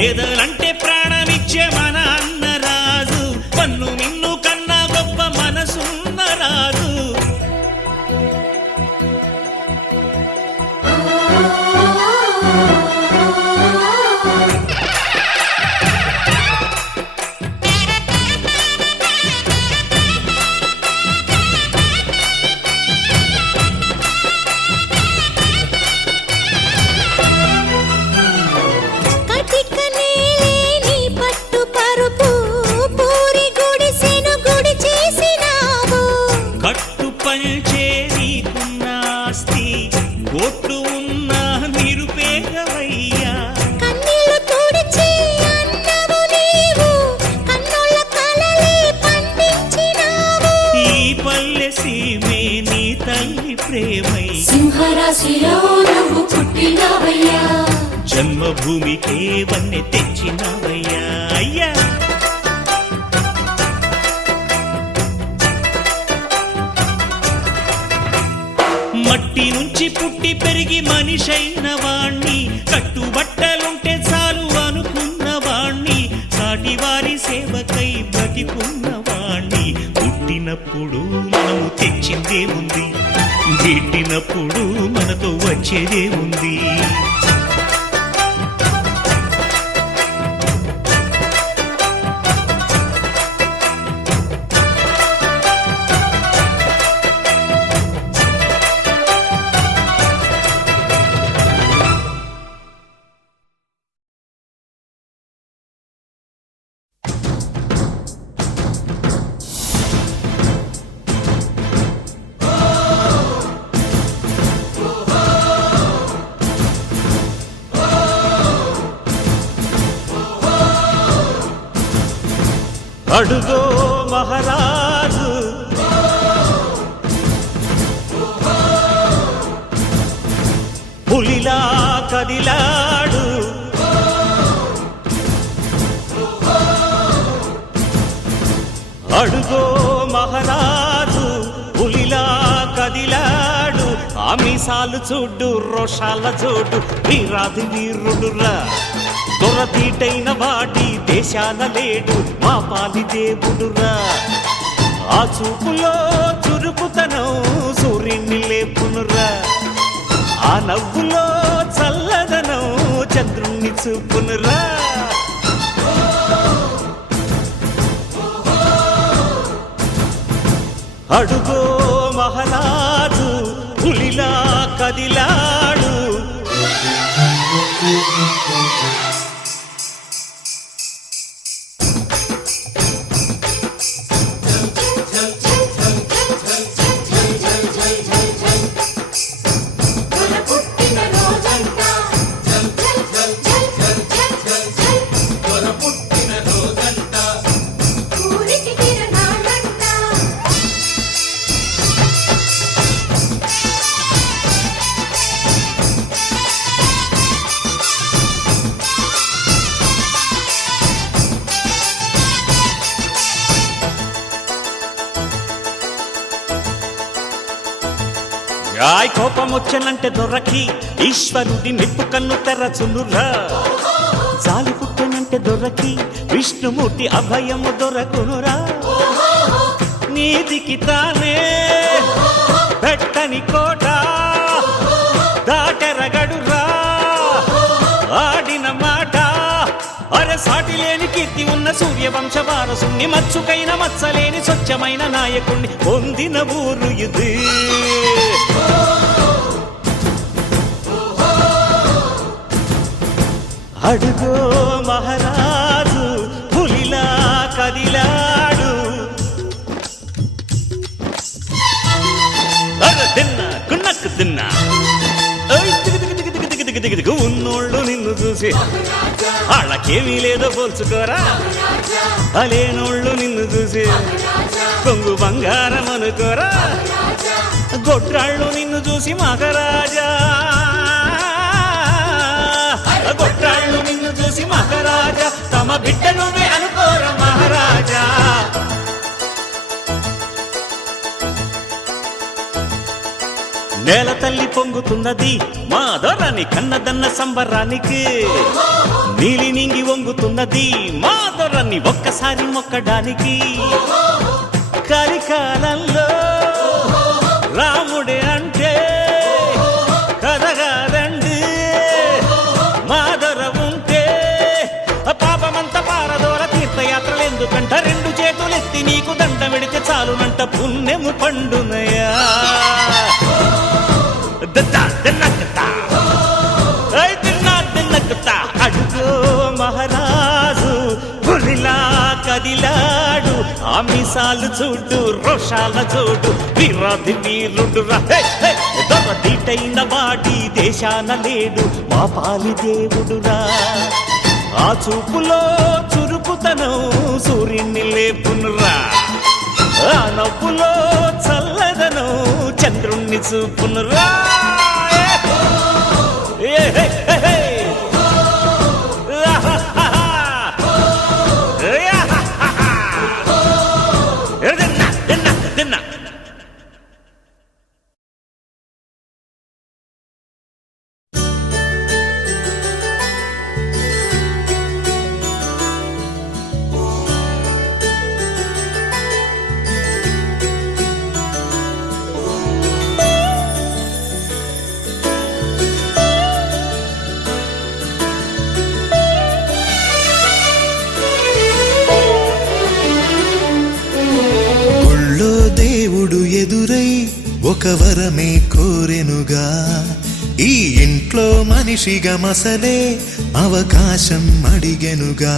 పేదలంటే ప్రాణమిచ్చే మన అన్నరాజు, పన్ను నిన్ను కన్నా గొప్ప మనసున్న రాజు. ఓట్లు ఉన్న నిరుపేదవయ్యా, కన్నీళ్లు తుడిచి అన్నవు నీవు, కన్నుల కలలే పండించినావు. ఈ పల్లె సీమే నీ తల్లి ప్రేమై సింహరాశిలో నువ్వు పుట్టినవయ్యా, జన్మభూమికే వన్నె తెచ్చినవయ్యా. అయ్యా మట్టి నుంచి పుట్టి పెరిగి మనిషైన వాణ్ణి, కట్టుబట్టలుంటే చాలు అనుకున్న వాణ్ణి, సాటి వారి సేవకై బ్రతికున్న వాణ్ణి. పుట్టినప్పుడు మనము తెచ్చిందేముంది, గిట్టినప్పుడు మనతో వచ్చేదేముంది. అడుగో మహారాజు, పులిలా కదిలాడు, అడుగో మహారాజు పులిలా కదిలాడు. ఆమిసాలు చూడు, రోషాల చూడు, వీరాది వీరుడురా, దొరతీటైన వాడి దేశాన లేడు, మా పాలి దేవుడురా. ఆ చూపులో చురుకుతనం సూర్యుని లేపునురా, ఆ నవ్వులో చల్లదనం చంద్రుణ్ణి చూపునురా. అడుగో మహారాజు పులిలా కదిలాడు. కోపమొచ్చనంటే దొరకి ఈశ్వరుడి నిప్పు కన్ను తెరచునురా, జాలి పుట్టనంటే దొరకి విష్ణుమూర్తి అభయము దొరకునురా. నీతికి తానే పెట్టని కోట దాటెరగడురా, ఆడిన మాట అరే సాటి లేని కీర్తి ఉన్న సూర్యవంశ వారసుని, మచ్చుకైన మచ్చలేని స్వచ్ఛమైన నాయకుణ్ణి పొందిన ఊరు ఇది. అడుగో మహారాజు పులిలా కదిలాడు. తిన్నా కున్నక్కు తిన్నా ఉన్నోళ్ళు నిన్ను చూసి వాళ్ళకేమీ లేదో పోల్చుకోరా, అలేనోళ్ళు నిన్ను చూసి కొంగు బంగారం అనుకోరా. గొడ్రాళ్ళు నిన్ను చూసి మహారాజా, గొడ్రాళ్ళు నిన్ను చూసి మహారాజా, తమ బిడ్డను అనుకోరా మహారాజా. నేల తల్లి పొంగుతున్నది మా దొరని కన్నదన్న సంబరానికి, నీలి నింగి వంగుతున్నది మా దొరని ఒక్కసారి మొక్కడానికి కలికాలంలో రాముడే అంటే కదగాదండి మా దొర ఉంటే పాపమంతా పారదోర తీర్థయాత్రలు ఎందుకంట రెండు చేతులెత్తి నీకు దండ వెడితే చాలునంట పుణ్యము పండునయా అడుగో మహారాజు పులిలా కదిలాడు ఆమిసాలు చూడు రోషాల చూడు వీరాది వీరుడు దొరదీటైన వాడి దేశాన లేడు మా పాలి దేవుడురా ఆ చూపులో చురుకుతనం సూర్యుని లేపునురా ఆ నవ్వులో చల్లదనం చంద్రుణ్ణి చూపునురా ఎదురై ఒక వరమే కోరెనుగా ఈ ఇంట్లో మనిషిగా మసలే అవకాశం అడిగెనుగా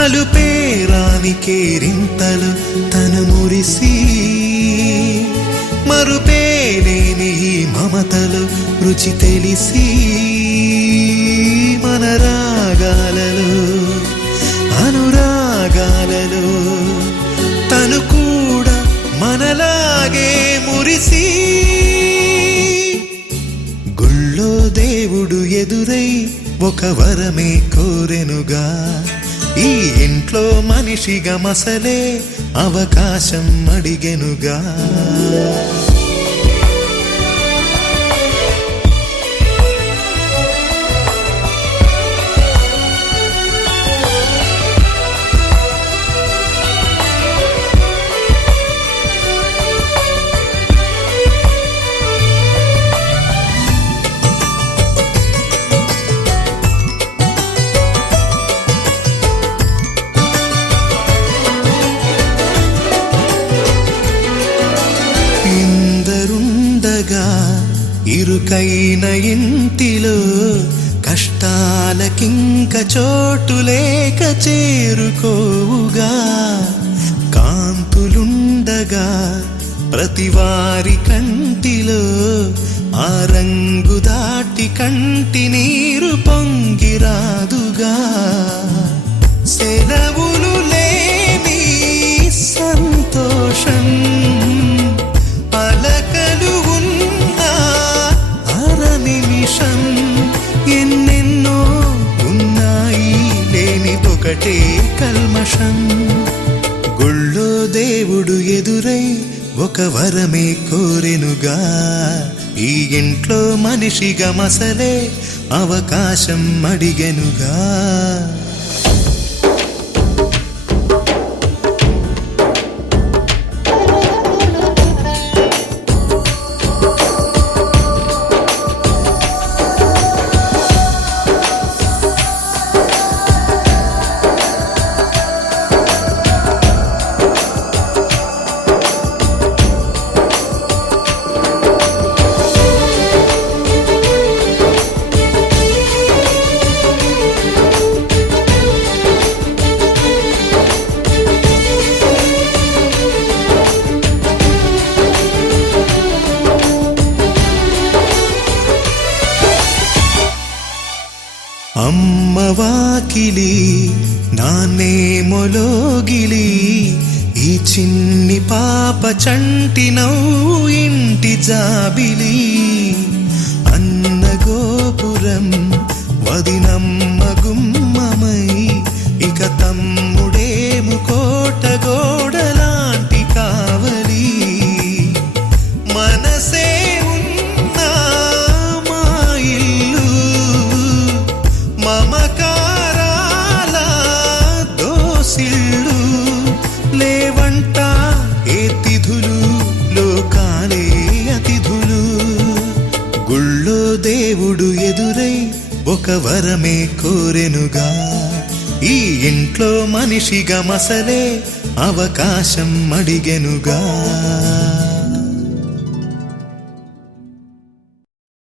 అలుపేరాని కేరింతలు తను మురిసి మరుపేలేని మమతలు రుచి తెలిసి మన రాగాలలో అనురాగాలలో తను కూడా మనలాగే మురిసి గుళ్ళో దేవుడు ఎదురై ఒక వరమే కోరెనుగా ఈ ఇంట్లో మనిషిగా మసలే అవకాశం అడిగెనుగా ఇరుకైన ఇంటిలో కష్టాలకింక చోటు లేక చేరుకోవుగా కాంతులుండగా ప్రతివారి కంటిలో ఆ రంగు దాటి కంటి నీరు పొంగిరాదుగా సెలవులు లేని సంతోషం పలకలు నిమిషం ఎన్నెన్నో ఉన్నాయి లేనిదొకటే కల్మషం గుళ్ళో దేవుడు ఎదురై ఒక వరమే కోరెనుగా ఈ ఇంట్లో మనిషిగా మసలే అవకాశం అడిగెనుగా అమ్మ వాకిలి నాన్నేమొలోగిలి ఈ చిన్ని పాప చంటి నవ్వు ఇంటి జాబిలి అన్న గోపురం వదినమ్మ గుమ్మమై ఇక తమ్ముడేము కోట గోడలాంటి కావలి మనసే ఉన్నా మా ఇల్లు మమకా గుళ్ళో దేవుడు ఎదురై ఒక వరమే కోరెనుగా ఈ ఇంట్లో మనిషిగా మసలే అవకాశం అడిగెనుగా